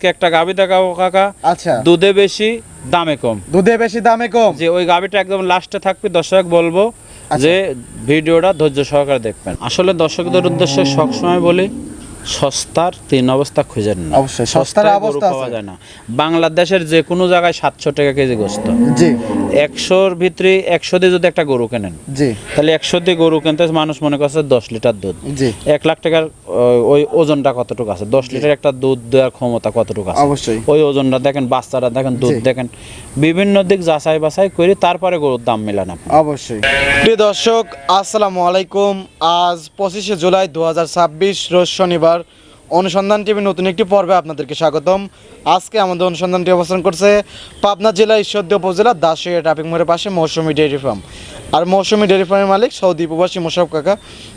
আজকে একটা গাভী দেখাবো কাকা। আচ্ছা, দুধে বেশি দামে কম। দুধে বেশি দামে কম। যে ওই গাভীটা একদম লাস্টে থাকবে, দর্শক বলবো যে ভিডিওটা ধৈর্য সহকারে দেখবেন। আসলে দর্শকদের উদ্দেশ্যে সবসময় বলি, সস্তার তিন অবস্থা খুঁজেন না। অবশ্যই সস্তার গরু অবস্থা পাওয়া আছে। যায় না। বাংলাদেশের যে কোনো জায়গায় 700 টাকা কেজি গোস্ত। জি 100-র ভিতরে 100 দিয়ে যদি একটা গরু কেনেন, জি তাহলে 100 দিয়ে গরু কিনতে মানুষ মনে করছে 10 লিটার দুধ। জি 1 লাখ টাকার ওই ওজনটা কতটুকু আছে, 10 লিটার একটা দুধ দেওয়ার ক্ষমতা কতটুকু আছে, অবশ্যই। ওই ওজনটা দেখেন, বাচ্চাটা দেখেন, দুধ দেখেন, বিভিন্ন দিক যাচাই বাছাই করে তারপরে গরুর দাম মেলান। অবশ্যই। প্রিয় দর্শক, আসসালামু আলাইকুম। আজ 25শে জুলাই 2026 রোজ শনিবার। অনুসন্ধান টিভি নতুন একটি পর্বে আপনাদেরকে স্বাগতম। আজকে আমাদের অনুসন্ধানটি অবস্থান করছে পাবনা জেলা ঈশ্বরদী উপজেলা দাসিয়া ট্রাফিক মোড়ের পাশে মৌসুমী ডেয়ারি ফার্ম। আর মৌসুমী ডেয়ারি ফার্মের মালিক সৌদি প্রবাসী মোশারফ কাকা।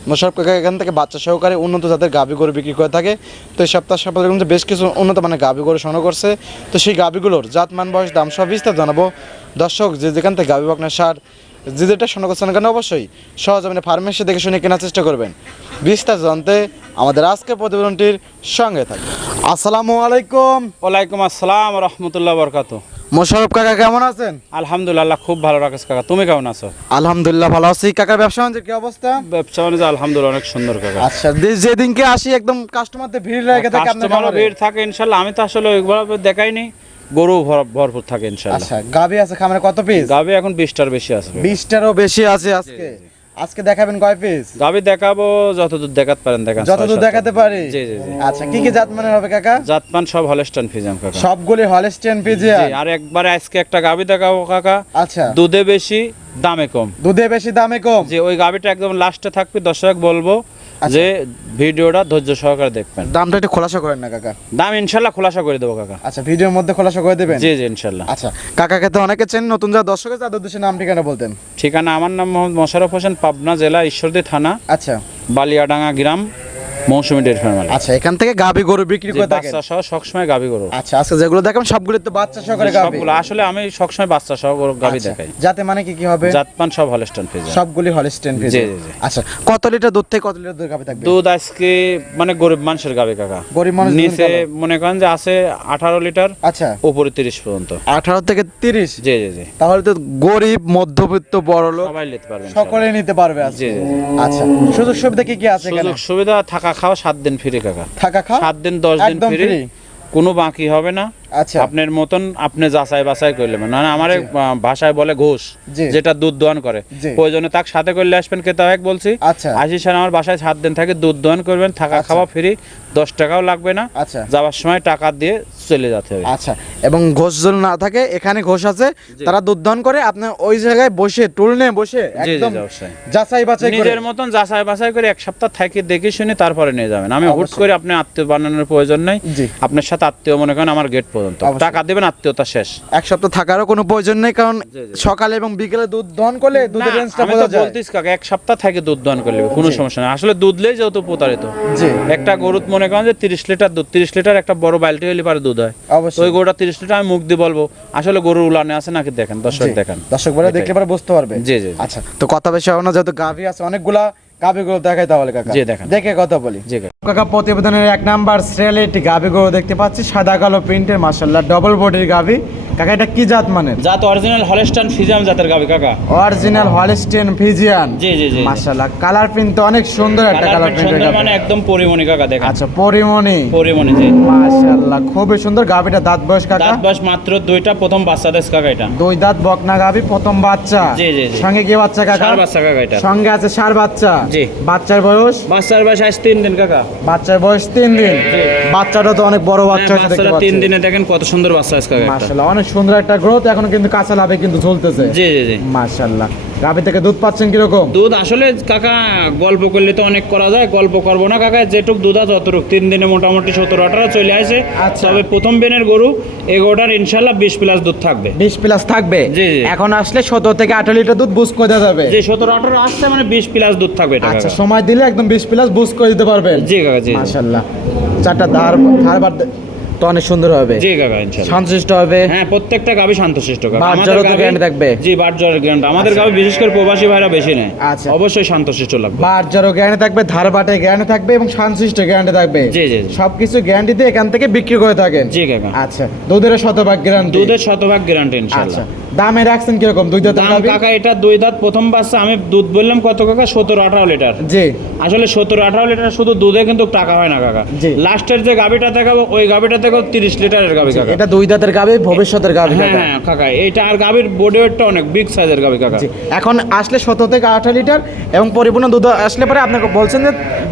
মোশারফ কাকা এখান থেকে বাচ্চা সহকারে উন্নত জাতের গাভী গরু বিক্রি করে থাকে। তো এই সপ্তাহে বেশ কিছু উন্নত মানের গাভী গরু সংগ্রহ করছে। তো সেই গাভীগুলোর জাতমান, বয়স, দাম সব বিস্তার জানাবো। দর্শক যেখান থেকে গাভী বকনা সার যে যেটা শোনা করছেন কেন, অবশ্যই সহজে ফার্মেসি দেখে শুনে কেনার চেষ্টা করবেন। বিস্তার জানতে আমাদের আজকের প্রতিবেদনটির সঙ্গে থাকবে। আসসালামু আলাইকুম। ওয়ালাইকুম আসসালাম রহমতুল্লাহ বরকাতু। মোশারফ কাকা কেমন আছেন? আলহামদুলিল্লাহ, খুব ভালো রাখেস কাকা। তুমি কেমন আছো? আলহামদুলিল্লাহ ভালো আছি। কাকার ব্যবসা বাণিজ্যের কি অবস্থা? ব্যবসা বাণিজ্য আলহামদুলিল্লাহ অনেক সুন্দর কাকা। আচ্ছা, যেদিনকে আসি একদম কাস্টমারদের ভিড় লাগে থাকে। আপনার কাস্টমারও ভিড় থাকে ইনশাআল্লাহ। আমি তো আসলে ওইভাবে দেখাইনি, গরু ভরপুর থাকে ইনশাআল্লাহ। আচ্ছা, গাভী আছে খামারে কত পিস? গাভী এখন 20টার বেশি আছে। 20টারও বেশি আছে আজকে। আজকে দেখাবেন কয় পিস? গাভী দেখাবো যতদূর দেখাতে পারেন দেখান। যতদূর দেখাতে পারি। জি জি জি। আচ্ছা, কি কি জাত মানের হবে কাকা? জাতমান সব হলস্টাইন ফ্রিজিয়ান কাকা। সবগুলি হলস্টাইন ফ্রিজিয়ান। জি, আর একবারে আজকে একটা গাভী দেখাবো কাকা। আচ্ছা, দুধে বেশি দামে কম। দুধে বেশি দামে কম। যে ওই গাভীটা একদম লাস্টে থাকবে, দর্শক বলবো যে ভিডিওটা ধৈর্য সহকারে দেখবেন। দামটা একটু খোলাসা করেন না কাকা। দাম ইনশাআল্লাহ খোলাসা করে দেবো কাকা। আচ্ছা, ভিডিওর মধ্যে খোলাসা করে দেবেন? জি জি ইনশাআল্লাহ। আচ্ছা, কাকাকে তো অনেকে চেন, নতুন যারা দর্শক আছে তাদের উদ্দেশ্যে নাম ঠিকানা বলতেন। ঠিকানা আমার নাম মোহাম্মদ মোশাররফ হোসেন, পাবনা জেলা ঈশ্বরদী থানা, আচ্ছা, বালিয়াডাঙ্গা গ্রাম, মৌসুমী ডেয়ারি ফার্ম। আচ্ছা, এখান থেকে গাভী গরু বিক্রি করে থাকেন? বাচ্চা সহ সবসময় গাভী গরু। আচ্ছা, আজকে যেগুলো দেখাবেন সবগুলো তো বাচ্চা সহকারে গাভী? সবগুলো আসলে আমি সবসময় বাচ্চা সহ গাভী দেখাই। যাতে মানে কি কি হবে? জাতমান সব হলস্টাইন ফ্রিজিয়ান। সবগুলি হলস্টাইন ফ্রিজিয়ান। জি জি। আচ্ছা, কত লিটার দুধ থেকে কত লিটার দুধ গাভী থাকবে? দুধ আজকে মানে গরিব মানুষের গাভী কাকা। গরিব মানুষ নিচে মনে করেন যে আছে 18 লিটার, আচ্ছা, উপরে 30 পর্যন্ত। 18 থেকে 30? জি জি জি। তাহলে তো গরিব, মধ্যবিত্ত, বড় লোক সবাই নিতে পারবেন, সকলে নিতে পারবে আজকে। জি জি। আচ্ছা, সুযোগ সুবিধা কি কি আছে এখানে? সুযোগ সুবিধা থাকা খাওয়া 7 দিন ফ্রি কাকা। থাকা খাওয়া 7 দিন 10 দিন একদম ফ্রি, ফ্রি। কোনো বাকি হবে না। আচ্ছা আপনার মতন আপনি যাচাই বাছাই করলে না, আমার ভাষায় বলে ঘোষ, জি। যেটা দুধ দোয়ান করে, জি। প্রয়োজনে তাকে সাথে করলে আসবেন খেতে হয় বলছি। আচ্ছা। আসিস আমার বাসায় 7 দিন থাকে, দুধ দোয়ান করবেন, থাকা আচ্ছা। খাওয়া ফ্রি, 10 টাকাও লাগবে না। আচ্ছা। যাওয়ার সময় টাকা দিয়ে চলে যেতে হবে। আচ্ছা, এবং ঘোষ যদি না থাকে, এখানে ঘোষ আছে, তারা দুধদান করে, আপনি ওই জায়গায় বসে টুল নিয়ে বসে জি একদম জি অবশ্যই যাচাই বাছাই করে নিজের মতন যাচাই বাছাই করে 1 সপ্তাহ থেকে দেখে শুনে তারপরে নিয়ে যাবেন। আমি হুট অবশ্যই। করে আপনি আত্মীয় বানানোর প্রয়োজন নাই। জি। আপনার সাথে আত্মীয় মনে করেন আমার গেট পর্যন্ত, অবশ্যই। টাকা দেবেন, আত্মীয়তা শেষ। এক সপ্তাহ থাকারও কোনো প্রয়োজন নেই, কারণ জি, জি। সকালে এবং বিকেলে দুধ দহন করলে দুধের না, রেঞ্জটা আমি বোঝা তো যায়। বলতিস কাকা 1 সপ্তাহ থেকে দুধ দহন করলে কোনো জি। সমস্যা নেই। আসলে দুধলেই যেহেতু প্রতারিত। জি, একটা গরুত মনে করেন যে 30 লিটার দুধ, 30 লিটার একটা বড় বালতি হলে পারে দুধ হয়। তো অবশ্যই। ওই গরুটা 30 লিটার আমি মুখ দিয়ে বলবো, আসলে গরুর উলানে আছে নাকি দেখেন, দর্শক জি। দেখেন, দর্শক বলে এটাই। দেখলে পরে বুঝতে পারবে। জি, জি, জি। আচ্ছা, তো কথা বেশি হবে না, যেহেতু গাভী আছে অনেকগুলা, গাভীগুলো দেখাই তাহলে কাকা। জি, দেখান। দেখে কথা বলি। জি কাকা। কাকা, প্রতিবেদনের 1 নাম্বার সিরিয়ালে একটি গাভী গরু দেখতে পাচ্ছি, সাদা কালো প্রিন্টের, মাশাআল্লাহ ডবল বডির গাভী। কাকা, এটা কি জাত মানের? জাত অরিজিনাল হলস্টাইন ফ্রিজিয়ান জাতের গাভী কাকা। Original Holstein Friesian. জি জি জি। মাশাআল্লাহ, কালার প্রিন্ট তো অনেক সুন্দর একটা কালার প্রিন্টের সুন্দর গাভী। মানে একদম পরিমণি কাকা, দেখেন আচ্ছা, পরিমণি। পরিমণি। জি। মাশাআল্লাহ, খুবই সুন্দর গাভীটা। দাঁত বয়স কাকা? দাঁত বয়স মাত্র 2টা, প্রথম বাচ্চা দেশ কাকা এটা। 2 দাঁত বকনা গাভী, প্রথম বাচ্চা। জি, জি, জি। সঙ্গে কি বাচ্চা কাকা? ষাঁড় বাচ্চা কাকা এটা। সঙ্গে আছে ষাঁড় বাচ্চা। জি। বাচ্চার বয়স? বাচ্চার বয়স আজ 3 দিন কাকা। বাচ্চার বয়স 3 দিন। জি। বাচ্চাটা তো অনেক বড় বাচ্চা হয়েছে দেখতে বাচ্চাটা পাচ্ছি। 3 দিনে দেখেন কত সুন্দর বাচ্চা আজকে কাকা একটা। মাশাআল্লাহ, অনেক সুন্দর একটা গ্রোথ, এখনো কিন্তু কাঁচা লাভে কিন্তু চলতেছে। জি জি জি। মাশাআল্লাহ, গাভী থেকে দুধ পাচ্ছেন কি রকম? দুধ আসলে কাকা গল্প করলে তো অনেক করা যায়, গল্প করবো না কাকা। যেটুক দুধ আছে অতটুক, 3 দিনে মোটামুটি 17-18 চলে আসে। আচ্ছা। তবে প্রথম বেনের গরু এই গরুটার ইনশাল্লাহ 20 প্লাস দুধ থাকবে। 20 প্লাস থাকবে। জি, জি। এখন আসলে 17 থেকে 18 লিটার দুধ বুঝ করে দেওয়া যাবে। যে 17-18 আসছে মানে 20 প্লাস দুধ থাকবে এটা আচ্ছা, কাকা। সময় দিলে একদম 20 প্লাস বুঝ করে দিতে পারবেন। জি কাকা, জি। মাশাআল্লাহ, চারটা তো অনেক সুন্দর হবে, জি কাকা ইনশাআল্লাহ শান্তশিষ্ট হবে। হ্যাঁ প্রত্যেকটা গাভী শান্তশিষ্ট কাকা। বাট জ্বরও তো গ্যারান্টি থাকবে? জি বাট জ্বরের গ্যারান্টি আমাদের গাভী, বিশেষ করে প্রবাসী ভাইরা বেশি নেয়, আচ্ছা। অবশ্যই শান্তশিষ্ট লাগবে। বাট জ্বরও গ্যারান্টি থাকবে, ধার বাটে গ্যারান্টি থাকবে এবং শান্তশিষ্ট গ্যারান্টি থাকবে। জি, জি, জি। সবকিছু গ্যারান্টি দিয়ে এখান থেকে বিক্রি করে থাকেন। জি কাকা। আচ্ছা, দুধের শতভাগ গ্যারান্টি? দুধের শতভাগ গ্যারান্টি ইনশাআল্লাহ। আচ্ছা, দামে রাখছেন কিরকম? দুই দাঁতের দাম গাভী? কাকা এটা দুই দাঁত প্রথম বাচ্চা, আমি দুধ বললাম কত কাকা, 17-18 লিটার। জি। আসলে 17-18 লিটার শুধু দুধে কিন্তু টাকা হয় না কাকা। জি। লাস্টের যে গাভীটা দেখাবো ওই গাভীটা দেখো 30 লিটারের গাভী কাকা। এটা দুই দাঁতের গাভী, ভবিষ্যতের গাভী হ্যাঁ কাকা। হ্যাঁ কাকা, এইটা আর গাভীর বডি ওয়েটটা অনেক বিগ সাইজের গাভী কাকা। জি। এখন আসলে 17 থেকে 18 লিটার এবং পরিপূর্ণ দুধ আসলে পরে আপনাকে বলছেন যে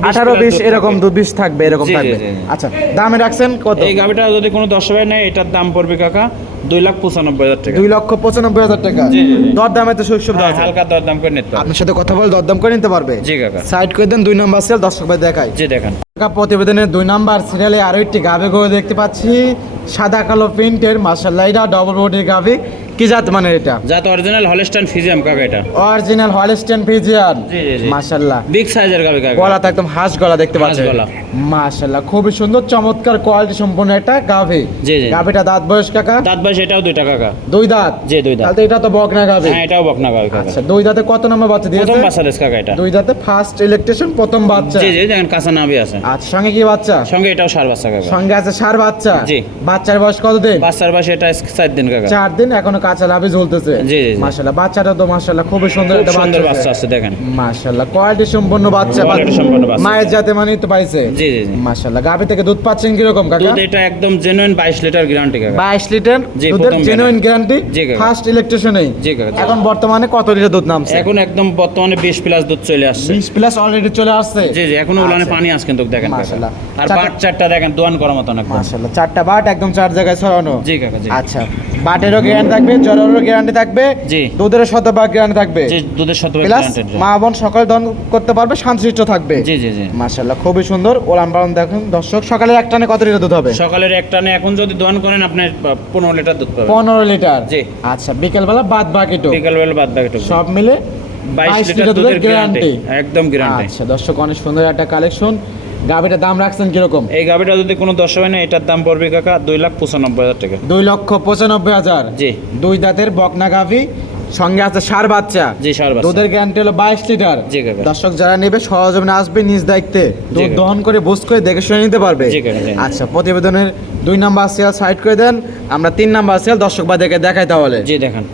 18-20 দুধ এরকম থাকবে। দুধ 20 থাকবে, এরকম জি, জি, থাকবে। জি, জি। আচ্ছা, দামে রাখছেন কত? এই গাভীটা যদি কোনো দর্শক ভাই নেয় এটার দাম পড়বে কাকা 2,95,000 টাকা। 2,95,000 টাকা। জি, জি, জি। দর দামে তো শৈশব হ্যাঁ, হালকা দরদাম করে নিতে পারবে। আপনার সাথে কথা বলে দরদাম করে নিতে পারবে। জি কাকা। সাইড করে দেন, 2 নাম্বার সেল দর্শক ভাই দেখাই। জি দেখেন। প্রতিবেদনের 2 নাম্বার সিরিয়ালে আরো একটি গাভী গরু দেখতে পাচ্ছি, সাদা কালো প্রিন্টের, মাশাআল্লাহ এটা ডবল বডির গাভী। কি জাত মানে এটা? জাত অরিজিনাল হলস্টাইন ফ্রিজিয়াম কাকা এটা। Original Holstein Friesian. জি, জি, জি। মাশাআল্লাহ, বিগ সাইজের গাভী কাকা। গলা তো একদম হাঁস গলা দেখতে হাঁস পাচ্ছেন। গলা। মাশাআল্লাহ, খুবই সুন্দর চমৎকার কোয়ালিটি সম্পন্ন একটা গাভী। জি, জি। গাভীটা দাঁত বয়স কাকা? দাঁত বয়স এটাও 2টা কাকা। 2 দাঁত? জি 2 দাঁত। তাহলে তো এটা তো বকনা গাভী। হ্যাঁ এটাও বকনা গাভী কাকা। আচ্ছা, 2 দাঁতে কত নম্বর বাচ্চা দিয়েছে? প্রথম বাচ্চা দেশ কাকা এটা। 2 দাঁতে ফার্স্ট ইলেকট্রেশন, প্রথম বাচ্চা। জি জি দেখেন কাঁচা নাভি আছে। আচ্ছা, সঙ্গে কি বাচ্চা? সঙ্গে এটাও সার বাচ্চা কাকা। সঙ্গে আছে ষাঁড় বাচ্চা। জি। বাচ্চার বয়স কত দিন? বাচ্চার বয়স এটা 4 দিন কাকা। 4 দিন, এখনো কাঁচা লাভে ঝুলতেছে। জি, জি, জি। মাশাআল্লাহ, বাচ্চাটা তো মাশাআল্লাহ খুবই সুন্দর খুব একটা সুন্দর বাচ্চা বাচ্চা আছে দেখেন। মাশাআল্লাহ, কোয়ালিটি সম্পন্ন বাচ্চা। কোয়ালিটি সম্পন্ন বাচ্চা। মায়ের জাতে মানে তো পাইছে। জি জি জি। মাশাআল্লাহ, গাভী থেকে দুধ পাচ্ছেন কি রকম কাকা? দুধ এটা একদম জেনুইন 22 লিটার গ্যারান্টি কাকা। 22 লিটার জি, দুধের প্রথম জেনুইন গ্যারান্টি। জি কাকা। ফার্স্ট ইলেকট্রিশনেই। জি কাকা, জি। এখন বর্তমানে কত লিটার দুধ নামছে? এখন একদম বর্তমানে 20 প্লাস দুধ চলে আসছে। 20 প্লাস অলরেডি চলে আসছে। জি জি, এখনো উলানে আচ্ছা। পানি আছে কিন্তু দেখেন কাকা। মাশাআল্লাহ। আর চারটা- বাচ্চাটা দেখেন দোয়ান করার মতন একদম। মাশাআল্লাহ, 4টা বাট একদম 4 জায়গায় ছড়ানো। জি কাকা, জি। আচ্ছা, বাটেরও গ্যারান্টি থাকবে, জ্বরেরও গ্যারান্টি থাকবে, জি। দুধের শতভাগ গ্যারান্টি থাকবে। জি দুধের শতভাগ প্লাস গ্যারান্টি। মা বোন সকালে দহন করতে পারবে, শান্তশিষ্ট থাকবে। জি জি জি। মাশাআল্লাহ, খুবই সুন্দর। ওলান পালন দেখুন দর্শক, সকালে এক টানে কত লিটার দুধ হবে? সকালের এক টানে এখন যদি দোয়ান করেন আপনি 15 লিটার দুধ পাবেন। 15 লিটার। জি। আচ্ছা, বিকেল বেলা বাদ বাকি তো বিকাল বেলা বাদ বাকি টুকু। সব মিলে 22 লিটার দুধের গ্যারান্টি, একদম গ্যারান্টি। আচ্ছা দর্শক, অনেক সুন্দর একটা কালেকশন। গাভীটার দাম রাখছেন কিরকম? এই গাভীটা যদি কোনো দর্শক হয় না এটার দাম পড়বে কাকা 2,95,000 টাকা। 2,95,000। জি। 2 দাঁতের বকনা গাভী, সঙ্গে আছে ষাঁড় বাচ্চা। জি ষাঁড় বাচ্চা। দুধের গ্যারান্টি হলো 22 লিটার। জি কাকা। দর্শক যারা নেবে সহজমে আসবে, নিজ দায়িত্বে দুধ কাকা। দহন করে বুঝ করে দেখে শুনে নিতে পারবে। জি কাকা, জি। আচ্ছা, প্রতিবেদনের 2 নাম্বার সেল সাইড করে দেন, আমরা 3 নাম্বার সেল দর্শক বাদেরকে দেখাই তাহলে। জি দেখেন।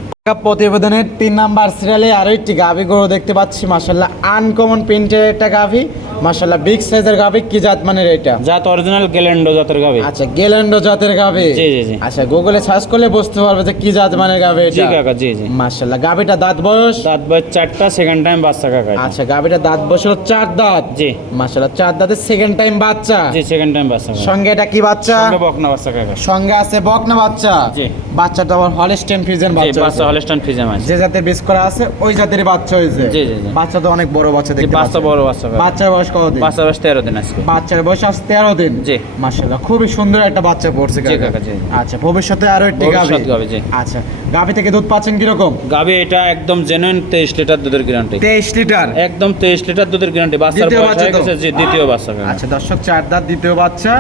প্রতিবেদনের 3 নাম্বার সিরিয়ালে আরো একটি গাভী গরু দেখতে পাচ্ছি, মাশাআল্লাহ আনকমন প্রিন্টের একটা গাভী, মাশাআল্লাহ বিগ সাইজের গাভী। কি জাত মানের এটা? জাত অরিজিনাল গ্যালেন্ডো জাতের গাভী। আচ্ছা, গেলেন্ডো জাতের গাভী। জি, জি, জি। আচ্ছা, গুগলে সার্চ করলে বুঝতে পারবে যে কি জাত মানের গাভী জি এটা। কাকা, জি জি। মাশাআল্লাহ, গাভীটা দাঁত বয়স? দাঁত বয়স 4টা, সেকেন্ড টাইম বাচ্চা কাকা এটা। আচ্ছা, গাভীটা দাঁত বয়স হলো 4 দাঁত। জি। মাশাআল্লাহ, 4 দাঁতের সেকেন্ড টাইম বাচ্চা। জি সেকেন্ড টাইম বাচ্চা কাকা। সঙ্গে এটা কি বাচ্চা? সঙ্গে বকনা বাচ্চা কাকা। সঙ্গে আছে বকনা বাচ্চা। জি। বাচ্চাটা আবার হলস্টেইন ফ্রিজিয়ান জি বাচ্চা। বাচ্চা হলস্টাইন ফ্রিজিয়াম আছে। যে জাতের বীজ করা আছে ওই জাতের বাচ্চা হয়েছে। জি, জি, জি। বাচ্চা তো অনেক বড় বাচ্চা জি দেখতে বাচ্চা পাচ্ছেন। বড় বাচ্চা কাকা। বাচ্চার বয়স কত দিন? বাচ্চা বয়স 13 দিন আজকে। বাচ্চার বয়স আজ 13 দিন। জি। মাশাআল্লাহ, খুবই সুন্দর একটা বাচ্চা পড়ছে জি কাকা, জি। আচ্ছা, ভবিষ্যতে আরো একটি গাভী। ভবিষ্যৎ গাভী, জি। আচ্ছা, গাভী থেকে দুধ পাচ্ছেন কি রকম? গাভী এটা একদম জেনুইন 23 লিটার দুধের গ্যারান্টি। 23 লিটার। একদম 23 লিটার দুধের গ্যারান্টি। বাচ্চার দ্বিতীয় বয়স বাচ্চা হয়ে তো? গেছে, জি দ্বিতীয় বাচ্চা কাকা। আচ্ছা দর্শক, 4 দাঁত দ্বিতীয় বাচ্চা,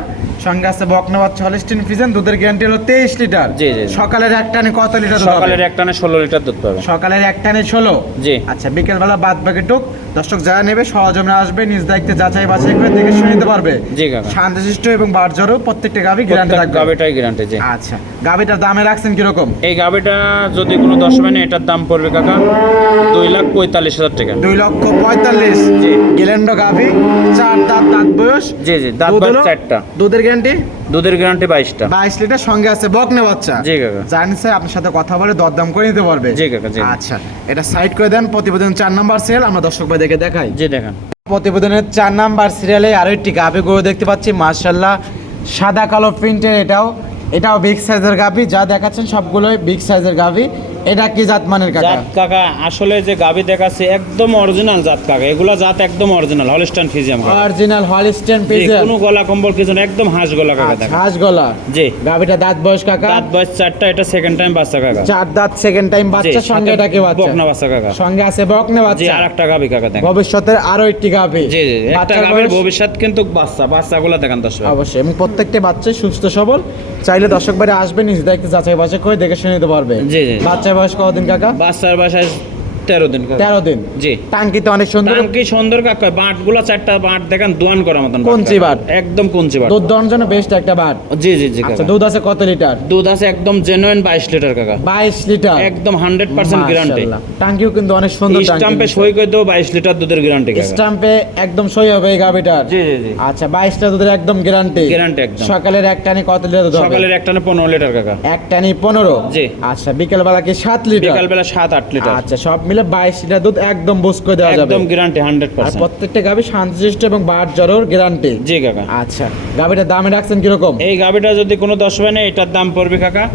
সঙ্গে আছে বকনা বাচ্চা হলস্টেইন ফ্রিজিয়ান, দুধের গ্যারান্টি হলো 23 লিটার। জি, জি, জি। সকালের এক টানে কত লিটার দুধ হবে? সকালের এক টানে 16 লিটার দুধ পাবে। সকালের এক টানে 16। জি। আচ্ছা, বিকেল বেলা বাদ বাকি টুক দর্শক যারা নেবে সহজমে আসবে, নিজ দায়িত্বে যাচাই বাছাই করে দেখে শুনে নিতে পারবে। জি কাকা। শান্তশিষ্ট এবং বারজরও প্রত্যেকটা গাভী গ্যারান্টি প্রত্যেক থাকবে। গাভীটাই গ্যারান্টি, জি। আচ্ছা, গাভীটার দামে রাখছেন কিরকম? এই গাভীটা যদি কোনো দর্শক হয় না এটার দাম পড়বে কাকা 2,45,000 টাকা। 2,45,000। জি। গেলেন্ডো গাভী, 4 দাঁত দাঁত বয়স। জি জি, দাঁত দুধ বয়স হলো? 4টা। দুধের গ্যারান্টি দুধের গ্যারান্টি 22টা। 22 লিটার, সঙ্গে আছে বকনা বাচ্চা। জি কাকা। জানি স্যার, আপনার সাথে কথা বলে দরদাম করে নিতে পারবে। জি কাকা, জি। আচ্ছা, এটা সাইড করে দেন। প্রতিবেদন 4 নাম্বার সেল আমরা দর্শক ভাইদেরকে দেখাই। জি দেখেন। প্রতিবেদনের 4 নাম্বার সিরিয়ালে আরো একটি গাভী গরু দেখতে পাচ্ছি, মাশাআল্লাহ সাদা কালো প্রিন্টের। এটাও বিগ সাইজের গাভী, যা দেখাচ্ছেন সবগুলোই বিগ সাইজের গাভী। এটা কি জাত মানের কাকা? জাত কাকা আসলে যে গাবি দেখাচ্ছে একদম অরিজিনাল জাত কাকা, এগুলা জাত একদম অরিজিনাল হলস্টাইন ফ্রিজিয়াম কাকা। অরিজিনাল হলিস্টেন জি, ফ্রিজিয়ান। কোনো গলা কম্বল কিছু না, একদম হাঁস গলা কাকা দেখা। হাঁস গলা। জি, গাবিটা দাঁত বয়স কাকা? দাঁত বয়স 4টা, এটা সেকেন্ড টাইম বাচ্চা কাকা। 4 দাঁত, সেকেন্ড টাইম বাচ্চা। জি, সঙ্গে সাথে এটা কি বাচ্চা? বকনা বাচ্চা কাকা। সঙ্গে আছে বকনা জি, বাচ্চা। আরেকটা গাবি কাকা দেখেন। ভবিষ্যতের আরো একটি গাবি। জি জি, একটা বাচ্চার গাবির বয়স? ভবিষ্যৎ কিন্তু বাচ্চাগুলো দেখেন দর্শক। অবশ্যই, এবং প্রত্যেকটা বাচ্চা সুস্থ সবল। চাইলে দর্শক বাড়ি আসবে, নিজে দেখতে যাচাই বাছাই করে দেখে শুনে নিতে পারবে। জি, জি। বাচ্চার বয়স কতদিন কাকা? বাচ্চার বাসায় 13 দিন কাকা। 13 দিন। জি, টাঙ্কি তো অনেক সুন্দর। কি সুন্দর কাকা, বাটগুলো 4টা বাট দেখেন দোয়ান করার মতন। কঞ্চি বাট। একদম কঞ্চি বাট। দুধ দহনের জন্য বেস্ট একটা বাট। জি জি জি আচ্ছা, কাকা। দুধ আছে কত লিটার? দুধ আছে একদম জেনুইন 22 লিটার কাকা। 22 লিটার। একদম 100% গ্যারান্টি। মাশাআল্লাহ। টাঙ্কিও কিন্তু অনেক সুন্দর টাঙ্কি। স্ট্যাম্পে সই করে দেবো 22 লিটার দুধের গ্যারান্টি কাকা। স্ট্যাম্পে একদম সই হবে এই গাবিটার। জি জি জি। আচ্ছা, 22টা দুধের একদম গ্যারান্টি। গ্যারান্টি একদম। সকালের এক টানি কত লিটার দুধ হবে? সকালের একটানে 15 লিটার কাকা। এক টানি 15। জি। আচ্ছা, বিকেল বেলা কি 7 লিটার? বিকাল বেলা 7-8 লিটার। আচ্ছা, সব মিলে 22 লিটার দুধ একদম বুঝ করে দেওয়া যাবে। একদম গ্যারান্টি আর 100%। প্রত্যেকটা গাবি শান্তশিষ্ট এবং বাট জ্বরের গ্যারান্টি। জি কাকা। আচ্ছা, গাবিটার দামে রাখছেন কিরকম? এই গাবিটা যদি কোনো 10 হয় না, এটার দাম পড়বে কাকা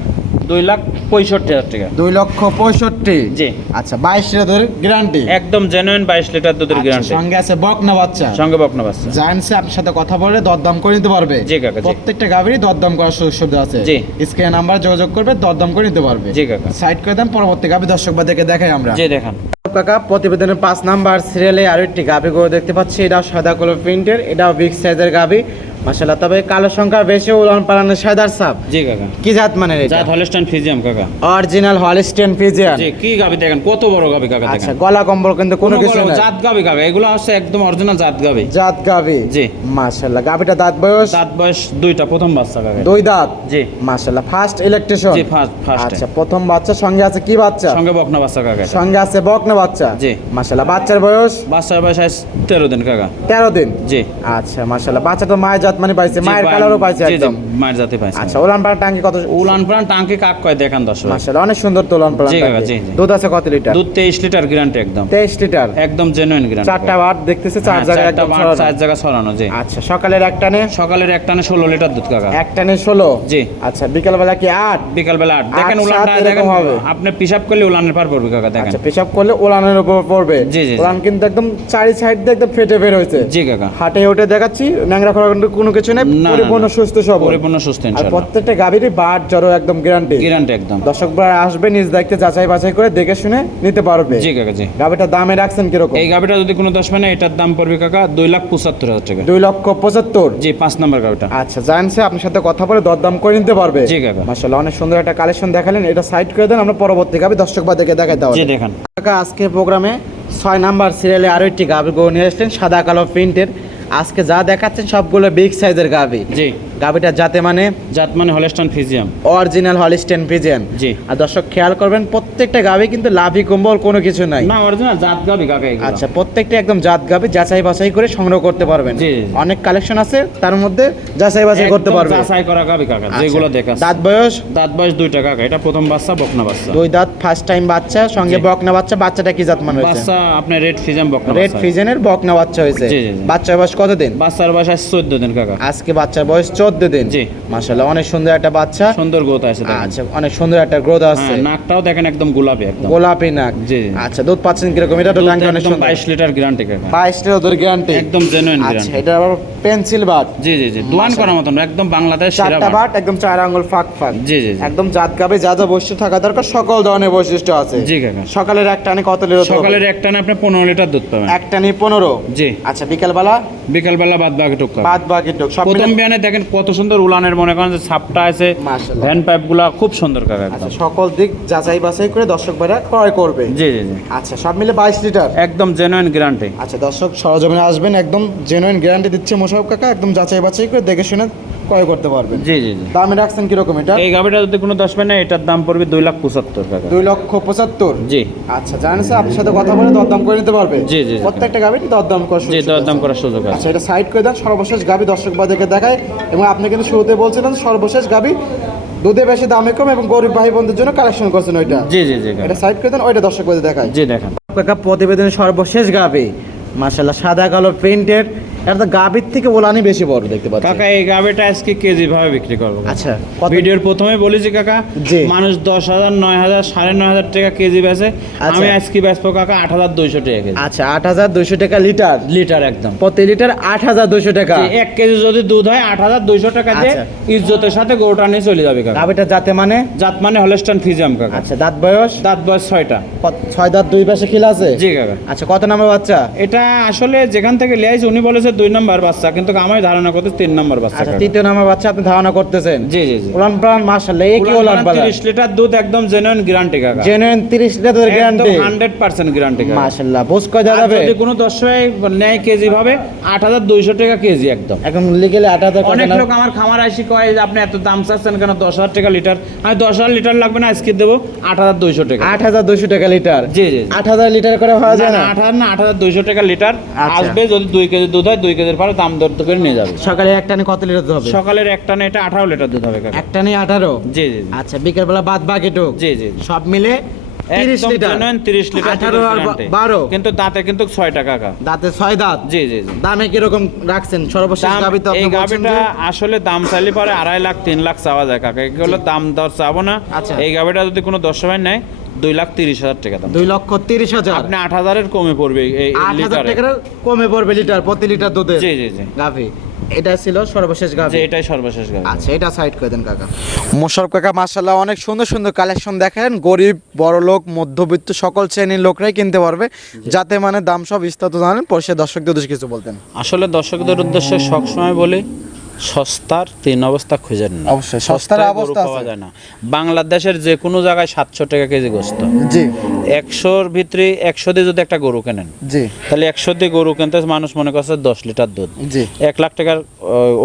2,65,000 টাকা। 2,65,000। জি। আচ্ছা, 22 লিটার দুধের গ্যারান্টি। একদম জেনুইন 22 লিটার দুধের গ্যারান্টি। সঙ্গে আছে বকনা বাচ্চা। সঙ্গে বকনা বাচ্চা। জায়েন্টসে আপনার সাথে কথা বলে দরদাম করে নিতে পারবে। জি কাকা, জি। প্রত্যেকটা গাবিরই দরদাম করার সুযোগ সুবিধা আছে। জি। স্ক্রিনে নাম্বার যোগাযোগ করবে, দরদাম করে নিতে পারবে। জি কাকা। সাইড করে দেন, পরবর্তী গাবি দর্শক বাদেরকে দেখাই আমরা। জি দেখান। কাকা, প্রতিবেদনের 5 নাম্বার সিরিয়ালে আরো একটি গাবি গরু দেখতে পাচ্ছি। এটাও সাদা কালো প্রিন্টের, এটাও বিগ সাইজের গাবি মাশাআল্লাহ। তবে কালো সংখ্যা বেশি, উলান পালানের সাদার সাপ। জি কাকা। কি জাত মানের এটা? জাত হলস্টাইন ফ্রিজিয়াম কাকা। Original Holstein Friesian. জি, কি গাবি দেখেন, কত বড় গাবি কাকা আচ্ছা, দেখেন। গলা কম্বল কিন্তু কোনো কিছু বড় নাই। জাত গাবি কাকা, এগুলো হচ্ছে একদম অরিজিনাল জাত গাবি। জাত গাবি। জি। মাশাআল্লাহ। গাবিটা দাঁত বয়স? দাঁত বয়স 2টা, প্রথম বাচ্চা কাকা। 2 দাঁত। জি। মাশাআল্লাহ। First electrician. জি, ফার্স্ট। আচ্ছা, প্রথম বাচ্চা। সঙ্গে আছে কি বাচ্চা? সঙ্গে বকনা বাচ্চা কাকা। সঙ্গে আছে বকনা বাচ্চা। জি। মাশাআল্লাহ। বাচ্চার বয়স? বাচ্চার বয়স 13 দিন কাকা। 13 দিন। জি। আচ্ছা, মাশাআল্লাহ। বাচ্চাটা মায়ের জাত মানে পাইছে, জি, মায়ের কালারও পাইছে জি, জি, একদম। মায়ের জাতে পাইছে। আচ্ছা, উলান পালান টাঙ্কি কত? উলান প্রাণ টাঙ্কি কাক কয় দেখান 10। মাশাআল্লাহ, অনেক সুন্দর তো উলান পালান জি কাকা, টাঙ্কি। জি, জি। দুধ আছে কত লিটার? দুধ 23 লিটার গ্যারান্টি একদম। 23 লিটার। একদম জেনুইন গ্যারান্টি। 4টা বাট দেখতেছে, 4 জায়গায় একদম ছড়ানো। 4 জায়গা ছড়ানো। জি। আচ্ছা, সকালের এক টানে? সকালের একটানে 16 লিটার দুধ কাকা। এক টানে 16। জি। আচ্ছা, বিকেল বেলা কি 8? বিকাল বেলা 8 দেখেন। 8, উলানটা 7 দেখেন, এরকম হবে। আপনি পিশাব করলে উলানের পার পড়বে কাকা দেখেন। আচ্ছা, পেশাব করলে উলানের উপর পড়বে। জি, জি, জি। উলান কিন্তু একদম চারি সাইড দিয়ে একদম ফেটে বের হয়েছে। জি কাকা। হাটে উঠে দেখাচ্ছি, ন্যাংরা খোলা কিন্তু কোনো কিছু নেই, না, না, পরিপূর্ণ না। সুস্থ সবল। পরিপূর্ণ সুস্থ আর ইনশাআল্লাহ। প্রত্যেকটা গাভীরই বাট জড়ো একদম গ্যারান্টি। গ্যারান্টি একদম। দর্শক ভাই আসবে, নিজ দায়িত্বে যাচাই বাছাই করে দেখে শুনে নিতে পারবে। জি কাকা, জি। গাভীটার দামে রাখছেন কিরকম? এই গাবিটা যদি কোনো 10 হয় না, এটার দাম পড়বে কাকা 2,75,000 টাকা। 2,75,000। জি, 5 নাম্বার গাবিটা। আচ্ছা, জানছে আপনার সাথে কথা বলে দরদাম করে নিতে পারবে। জি কাকা। মাশাআল্লাহ, অনেক সুন্দর একটা কালেকশন দেখালেন। এটা সাইড করে দেন, আমরা পরবর্তী গাভী দর্শক ভাইদেরকে দেখাই দাও। জি দেখান। কাকা, আজকের প্রোগ্রামে 6 নাম্বার সিরিয়ালে আরো একটি গাভী গরু নিয়ে এসেছেন, সাদা কালো প্রিন্টের। আজকে যা দেখাচ্ছেন সবগুলো বিগ সাইজের গাভী। জি। গাভীটা জাতে মানে? জাত মানে Holstein Friesian. Original Holstein Friesian. জি। আর দর্শক খেয়াল করবেন, প্রত্যেকটা গাভী কিন্তু লাভি কম্বল কোনো কিছু নাই। না, অরিজিনাল জাত গাবি কাকা এগুলো। আচ্ছা, প্রত্যেকটা একদম জাত গাভী, যাচাই বাছাই করে সংগ্রহ করতে পারবেন। জি, জি। অনেক কালেকশন আছে, তার মধ্যে যাচাই বাছাই করতে একদম পারবেন। যাচাই করা গাবি কাকা, আচ্ছা, যেগুলো দেখা। দাঁত বয়স? দাঁত বয়স 2টা কাকা। এটা প্রথম বাচ্চা, বকনা বাচ্চা। 2 দাঁত, ফার্স্ট টাইম বাচ্চা, সঙ্গে জি। বকনা বাচ্চা। বাচ্চাটা কি জাত মান হয়েছে? বাচ্চা আপনার রেড ফ্রিজিয়াম বকনা রেড বাচ্চা। ফিজেনের বকনা বাচ্চা হয়েছে। জি, জি, জি। বাচ্চার বয়স কত দিন? বাচ্চার বয়স 14 দিন কাকা। আজকে বাচ্চার বয়স 14 দিন। জি। মাশাআল্লাহ, অনেক সুন্দর একটা বাচ্চা। সুন্দর গ্রোথ আছে দেখেন। আচ্ছা, অনেক সুন্দর একটা গ্রোথ আছে। হ্যাঁ, নাকটাও দেখেন একদম গোলাপি একদম। গোলাপি নাক। জি, জি। আচ্ছা, দুধ পাচ্ছেন কিরকম? এটা তো দুধ টাঙ্কি অনেক একদম সুন্দর। 22 লিটার গ্যারান্টি কাকা। 22 লিটার দুধ গ্যারান্টি। একদম জেনুইন আচ্ছা, গ্যারান্টি। এটা আবার পেন্সিল বাট। জি জি জি, দোয়ান করার মতন একদম বাংলাদেশ সেরা 4টা বাট। বাট, একদম 4 আঙ্গুল ফাঁক ফাঁক। জি জি জি। একদম জাত গাবে যা যা বৈশিষ্ট্য থাকা দরকার সকল ধরনের বৈশিষ্ট্য আছে। জি কাকা। সকালের এক টানে কত লিটার? সকালের একটানে আপনি 15 লিটার দুধ পাবেন। এক টানে 15। জি। আচ্ছা, বিকেল বেলা? বিকাল বেলা বাদ বাকি টুক বাদ বাকি টুক সব প্রথম মিলে- বিয়ানে দেখেন কত সুন্দর উলানের, মনে করেন যে ছাপটা আছে, মাশাআল্লাহ। ভ্যান পাইপ গুলা খুব সুন্দর কাকা আচ্ছা, একদম। সকল দিক যাচাই বাছাই করে দর্শক ভাইরা ক্রয় করবে। জি জি জি, আচ্ছা, সব মিলে 22 লিটার। একদম জেনুইন গ্যারান্টি। আচ্ছা, দর্শক সরজমিনে আসবেন, একদম জেনুইন গ্যারান্টি দিচ্ছে মোশারফ কাকা। একদম যাচাই বাছাই করে দেখে শুনে ক্রয় করতে পারবেন। জি জি জি। দামে রাখছেন কিরকম এটা? এই গাবিটা যদি কোনো 10 পায় না, এটার দাম পড়বে 2,75,000 টাকা। 2,75,000। জি আচ্ছা, জানেন স্যার, আপনার সাথে কথা বলে দরদাম করে নিতে পারবে। জি, জি, জি। প্রত্যেকটা গাবি দরদাম করার জি, সুযোগ দরদাম আছে। করার সুযোগ আছে। আচ্ছা, এটা সাইড করে দেন। সর্বশেষ গাবি দর্শক ভাইদেরকে দেখায়, এবং আপনি কিন্তু শুরুতে বলছিলেন সর্বশেষ গাবি দুধে বেশি দামে কম এবং গরিব ভাই বোনদের জন্য কালেকশন করছেন ওইটা। জি জি জি কাকা। এটা সাইড করে দেন, ওইটা দর্শক ভাইদের দেখায়। জি দেখেন। কাকা, প্রতিবেদনের সর্বশেষ গাবি মাশাআল্লাহ সাদা কালো প্রিন্টের, এটা তো গাভীর থেকে ওলানি বেশি বড় দেখতে পাচ্ছি। কাকা এই গাবিটা আজকে কেজি ভাবে বিক্রি করবো। আচ্ছা, কত? ভিডিওর প্রথমে বলেছি কাকা, জি। মানুষ 10,000 9,000 9,500 টাকা কেজি বেচে, আচ্ছা। আমি আজকে বেচবো কাকা 8,200 টাকা কেজি। আচ্ছা, 8,200 টাকা লিটার। লিটার একদম প্রতি লিটার 8,200 টাকা। 1 কেজি যদি দুধ হয় 8,200 টাকা দিয়ে আচ্ছা। ইজ্জতের সাথে গরুটা নিয়ে চলে যাবে কাকা। গাভীটা জাতে মানে? জাত মানে হলস্টাইন ফ্রিজিয়ান কাকা। আচ্ছা, দাঁত বয়স? দাঁত বয়স 6টা। 6 দাঁত, 2 পাশে খিল আছে? জি কাকা। আচ্ছা, কত নম্বর বাচ্চা? এটা আসলে যেখান থেকে লিয়াইছে উনি বলেছে 2 নম্বর বাচ্চা, কিন্তু আমি ধারণা করতে 3 নম্বর বাচ্চা আচ্ছা, কাকা। 3 নম্বর বাচ্চা আপনি ধারণা করতেছেন? জি জি জি। উলান পালান মাশাআল্লাহ, এই কি উলান পালান? 30 লিটার দুধ একদম জেনুইন গ্যারান্টি কাকা। Genuine 30 litre guarantee? 100% গ্যারান্টি কাকা। মাশাআল্লাহ, বুঝ কয় দেওয়া আর যাবে? যদি কোনো দর্শক নেয় কেজি ভাবে 8,200 টাকা কেজি একদম। এখন লিগেলে 8,000 অনেক টাকা। লোক আমার খামার আসি কয় যে আপনি এত দাম চাচ্ছেন কেন, 10,000 টাকা লিটার। আমি 10,000 লিটার লাগবে না, আজকে দেবো 8,200 টাকা। 8,200 টাকা লিটার? জি জি। 8,000 লিটার করে হওয়া যায় না? 8,000 না, 8,200 টাকা লিটার আচ্ছা। আসবে। যদি 2 কেজি দুধ হয় 2 কেজির পরে দাম দর করে নিয়ে যাবে। সকালে এক টানে কত লিটার দুধ হবে? সকালের একটা না, এটা 18 লিটার দুধ হবে কাকা। এক টানে 18? জি জি জি। আচ্ছা, বিকেল বেলা বাদ বাকিটুক জি জি জি। সব মিলে 30 একদম লিটার? genuine 30 লিটার 18 আর দুধের guarantee। 12? কিন্তু দাঁতে কিন্তু 6 টাকা কাকা। দাঁতে 6 দাঁত? জি জি জি। দামে কিরকম রাখছেন সর্বশেষ দাম গাভী? তো এই আপনি বলছেন গাভিটা যে আসলে দাম চাইলে পরে 2.5 লাখ 3 লাখ চাওয়া যায় কাকা। এগুলো দাম দর চাবো না। আচ্ছা। এই গাভিটা যদি কোনো দর্শক নেয় 2,30,000 টাকা দাম। 2,30,000? আপনি 8,000 এর কমে পড়বে এই 8,000 লিটারে। টাকার কমে পড়বে লিটার, প্রতি লিটার দুধে? জি জি জি। গাভী এটা ছিল সর্বশেষ গাভী? যে এটাই সর্বশেষ গাভি। আচ্ছা, এটা সাইড করে দেন কাকা। মোশাররফ কাকা মাশাআল্লাহ অনেক সুন্দর সুন্দর কালেকশন দেখেন, গরিব বড়লোক মধ্যবিত্ত সকল শ্রেণীর লোকরাই কিনতে পারবে, যাতে মানে দাম সব বিস্তারিত জানেন। পরিশেষে দর্শকদের উদ্দেশ্যে কিছু বলতেন? আসলে দর্শকদের উদ্দেশ্যে সবসময় বলি, সস্তার 3 অবস্থা খুঁজেন না। অবশ্যই, সস্তার সস্তায় অবস্থা গরু পাওয়া আছে। যায় না। বাংলাদেশের যে কোনো জায়গায় 700 টাকা কেজি গোস্ত। জি 100-র ভিতরে 100 দিয়ে যদি একটা গরু কেনেন, জি তাহলে 100 দিয়ে গরু কিনতে মানুষ মনে করছে 10 লিটার দুধ। জি 1 লাখ টাকার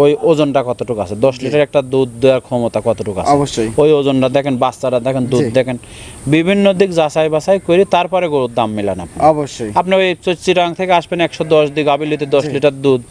ওই ওজনটা কতটুকু আছে, 10 লিটার একটা দুধ দেওয়ার ক্ষমতা কতটুকু আছে, অবশ্যই। ওই ওজনটা দেখেন, বাচ্চারা দেখেন, দুধ জি। দেখেন, বিভিন্ন দিক যাচাই বাছাই করে তারপরে গরুর দাম মেলান আপনি। অবশ্যই। আপনি ওই চিরাং থেকে আসবেন 110 দিয়ে গাভী নিতে 10 লিটার দুধ,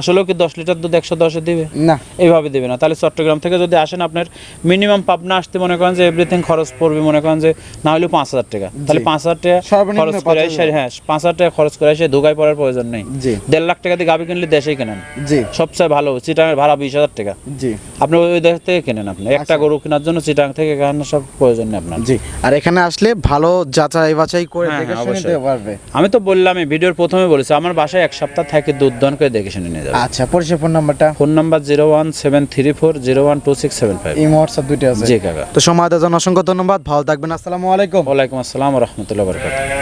আসলেও কি 10 লিটার দুধ 110 এ দিবে? না, এইভাবে দেবে না। তাহলে চট্টগ্রাম থেকে যদি আসেন, আপনার মিনিমাম পাবনা আসতে মনে করেন যে এভরিথিং খরচ পড়বে মনে করেন যে না হলেও 5,000 টাকা। তাহলে 5,000 টাকা সর্বনিম্ন খরচ করে 5,000 হ্যাঁ 5,000 টাকা খরচ করে এসে ধোকায় পড়ার প্রয়োজন নেই। জি 1.5 লাখ টাকা দিয়ে গাভী কিনলে দেশেই কেনেন, জি সবচেয়ে ভালো। চিটাঙের ভাড়া 20,000 টাকা, জি আপনি ওই দেশ থেকে কেনেন। আপনি একটা গরু কেনার জন্য চিটাং থেকে কেনার সব প্রয়োজন নেই আপনার। জি। আর এখানে আসলে ভালো যাচাই বাছাই করে হ্যাঁ, দেখে হ্যাঁ, শুনে অবশ্যই। নিতে পারবে। আমি তো বললামই, ভিডিওর প্রথমে বলেছি, আমার বাসায় 1 সপ্তাহ থেকে দুধ দহন করে দেখে শুনে নিয়ে যাবে। আচ্ছা, পরিষেবা ফোন নাম্বারটা? Phone number 01734012675। এই হোয়াটসঅ্যাপ দুইটা আছে? জি কাকা। তো সময় দেওয়ার জন্য অসংখ্য ধন্যবাদ, ভালো থাকবেন, আসসালামু আলাইকুম। ওয়ালাইকুম আসসালাম ওয়া রাহমাতুল্লাহি ওয়া বারাকাতুহু।